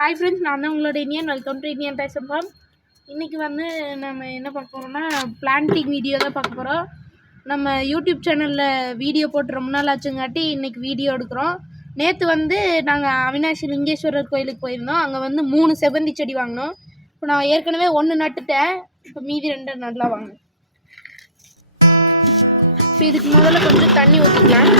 Hi friends, நான் தான் உங்களோட இனியன். வெல்கம் டு இனியன் பேசுகிறோம். இன்றைக்கி வந்து நம்ம என்ன பார்க்க போகிறோம்னா பிளான்டிங் வீடியோ தான் பார்க்க போகிறோம். நம்ம யூடியூப் சேனலில் வீடியோ போட்டு ரொம்ப நாள் ஆச்சுங்காட்டி இன்றைக்கி வீடியோ எடுக்கிறோம். நேற்று வந்து நாங்கள் அவினாசி லிங்கேஸ்வரர் கோயிலுக்கு போயிருந்தோம். அங்கே வந்து 3 செவ்வந்தி செடி வாங்கினோம். இப்போ நான் ஏற்கனவே 1 நட்டுட்டேன். இப்போ மீதி 2 நல்லா வாங்கினேன். இப்போ இதுக்கு முதல்ல கொஞ்சம் தண்ணி ஊற்றிக்கலாம்.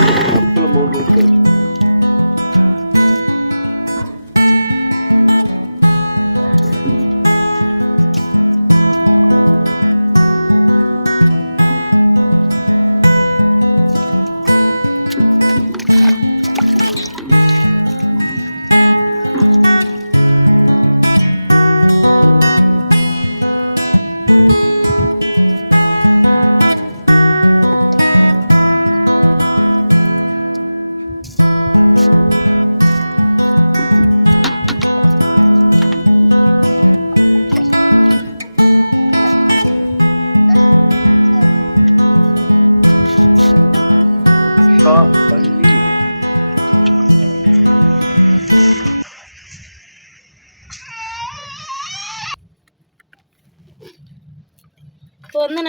இப்போ வந்து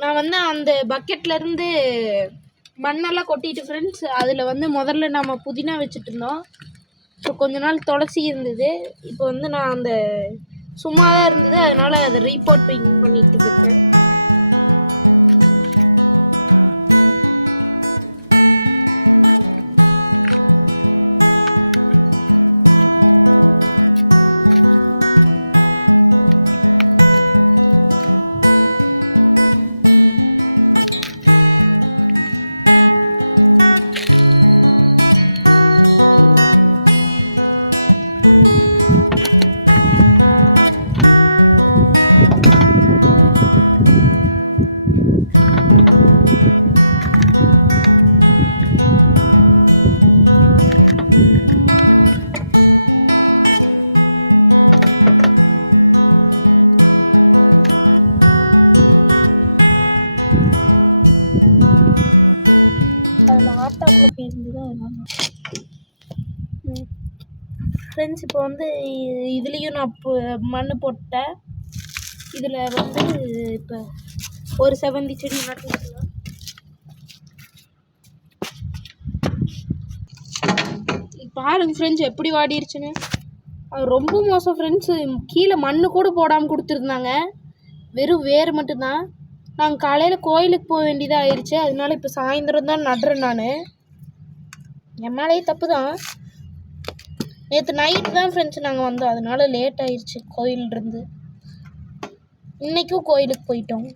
நான் வந்து அந்த பக்கெட்லேருந்து மண்ணெல்லாம் கொட்டிட்டு ஃப்ரெண்ட்ஸ், அதில் வந்து முதல்ல நம்ம புதினா வச்சுட்டு இருந்தோம். இப்போ கொஞ்ச நாள் துளசி இருந்தது. இப்போ வந்து நான் அந்த சும்மா தான் இருந்தது, அதனால் அதை ரீபோர்ட்டிங் பண்ணிட்டு இருக்கேன். ஃப்ரெண்ட்ஸ், இப்போ வந்து இதுலேயும் நான் மண் போட்டேன். இதில் வந்து இப்போ ஒரு செவ்வந்தி செடி நட்டுக்கலாம். பாருங்க ஃப்ரெண்ட்ஸ் எப்படி வாடிருச்சுன்னு. அது ரொம்ப மோசம் ஃப்ரெண்ட்ஸு. கீழே மண் கூட போடாமல் கொடுத்துருந்தாங்க, வெறும் வேர் மட்டும்தான். நாங்கள் காலையில் கோயிலுக்கு போக வேண்டியதாக ஆயிடுச்சு, அதனால இப்போ சாயந்தரம் தான் நடுறேன். நான் என் மேலேயே தப்பு தான். நேற்று நைட்டு தான் ஃப்ரெண்ட்ஸ் நாங்கள் வந்தோம், அதனால லேட் ஆயிடுச்சு கோயிலிருந்து. இன்றைக்கும் கோயிலுக்கு போயிட்டோம்.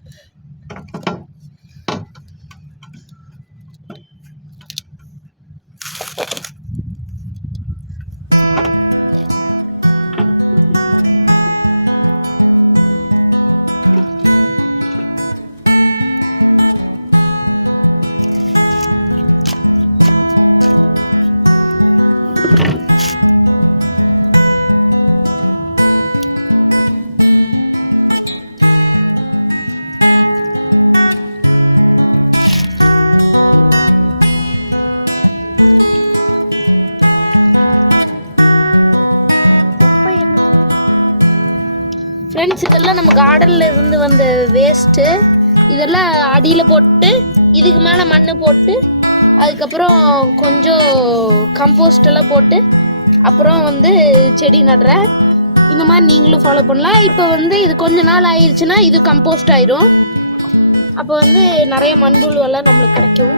இதெல்லாம் நம்ம கார்டன்ல இருந்து வந்த வேஸ்ட்டு. இதெல்லாம் அடியில் போட்டு இதுக்கு மேலே மண் போட்டு அதுக்கப்புறம் கொஞ்சம் கம்போஸ்ட் எல்லாம் போட்டு அப்புறம் வந்து செடி நடுறேன். இந்த மாதிரி நீங்களும் ஃபாலோ பண்ணலாம். இப்போ வந்து இது கொஞ்ச நாள் ஆயிடுச்சுன்னா இது கம்போஸ்ட் ஆயிடும். அப்போ வந்து நிறைய மண்புழு எல்லாம் நம்மளுக்கு கிடைக்கும்.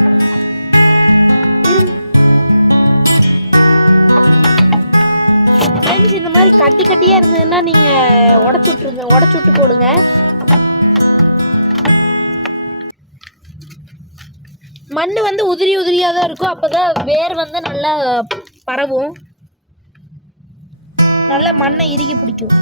மண் வந்து உதிரி உதிரியாக தான் இருக்கும், அப்போ தான் வேர் வந்து நல்லா பரவும், நல்லா மண்ணை இறுகி பிடிக்கும்.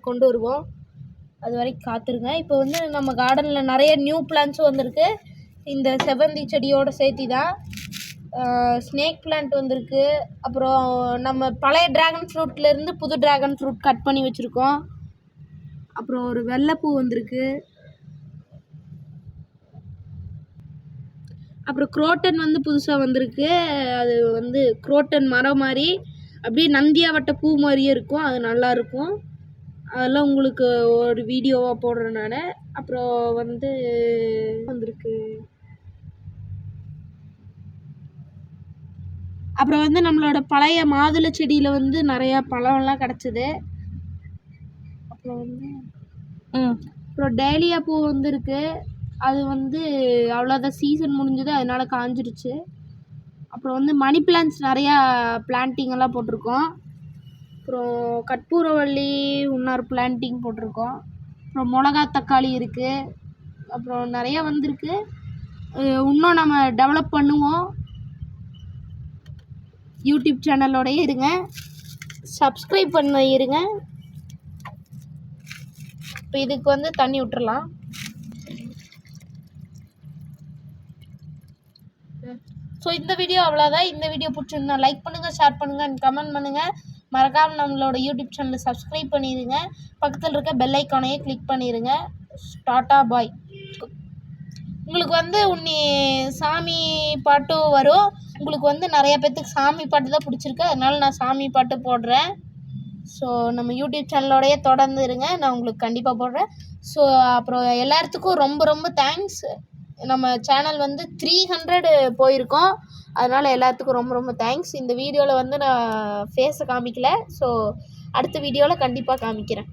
வீடியோக்கு கொண்டு வருவோம். அது வரைக்கும் காத்துருங்க. இப்போ வந்து நம்ம கார்டனில் நிறைய நியூ பிளான்ட்ஸும் வந்திருக்கு. இந்த செவ்வந்தி செடியோடு சேர்த்தி தான் ஸ்னேக் பிளான்ட் வந்திருக்கு. அப்புறம் நம்ம பழைய ட்ராகன் ஃப்ரூட்லேருந்து புது ட்ராகன் ஃப்ரூட் கட் பண்ணி வச்சுருக்கோம். அப்புறம் ஒரு வெள்ளைப்பூ வந்திருக்கு. அப்புறம் குரோட்டன் வந்து புதுசாக வந்திருக்கு. அது வந்து குரோட்டன் மரம் மாதிரி அப்படியே நந்தியாவட்ட பூ மாதிரியே இருக்கும். அது நல்லாயிருக்கும். அதெல்லாம் உங்களுக்கு ஒரு வீடியோவாக போடுறேன் நான். அப்புறம் வந்து வந்திருக்கு. அப்புறம் வந்து நம்மளோட பழைய மாதுளை செடியில் வந்து நிறையா பழம்லாம் கிடச்சிது. அப்புறம் வந்து அப்புறம் டேலியா பூ வந்துருக்கு. அது வந்து அவ்வளோதான், சீசன் முடிஞ்சது, அதனால காஞ்சிருச்சு. அப்புறம் வந்து மணி பிளான்ட்ஸ் நிறையா பிளான்டிங்கெல்லாம் போட்டிருக்கோம். அப்புறம் கற்பூரவள்ளி இன்னொரு பிளான்டிங் போட்டிருக்கோம். அப்புறம் மிளகா தக்காளி இருக்குது. அப்புறம் நிறையா வந்திருக்கு. இன்னும் நம்ம டெவலப் பண்ணுவோம். யூடியூப் சேனலோடய இருங்க, சப்ஸ்கிரைப் பண்ண இருங்க. இப்போ இதுக்கு வந்து தண்ணி விட்டுறலாம். ஸோ இந்த வீடியோ அவ்வளோதான். இந்த வீடியோ பிடிச்சிருந்தா லைக் பண்ணுங்கள், ஷேர் பண்ணுங்கள் அண்ட் கமெண்ட் பண்ணுங்கள். மறக்காமல் நம்மளோட யூடியூப் சேனலை சப்ஸ்கிரைப் பண்ணிடுங்க. பக்கத்தில் இருக்க பெல் ஐக்கானையே கிளிக் பண்ணிடுங்க. டாட்டா பாய். உங்களுக்கு வந்து சாமி பாட்டு வரும். உங்களுக்கு வந்து நிறைய பேர்த்துக்கு சாமி பாட்டு தான் பிடிச்சிருக்கு, அதனால நான் சாமி பாட்டு போடுறேன். ஸோ நம்ம யூடியூப் சேனலோடையே தொடர்ந்து இருங்க, நான் உங்களுக்கு கண்டிப்பாக போடுறேன். ஸோ அப்புறம் எல்லாத்துக்கும் ரொம்ப ரொம்ப தேங்க்ஸ். நம்ம சேனல் வந்து 300 போயிருக்கோம், அதனால் எல்லாத்துக்கும் ரொம்ப ரொம்ப தேங்க்ஸ். இந்த வீடியோவில் வந்து நான் ஃபேஸை காமிக்கல. ஸோ அடுத்த வீடியோவில் கண்டிப்பாக காமிக்கிறேன்.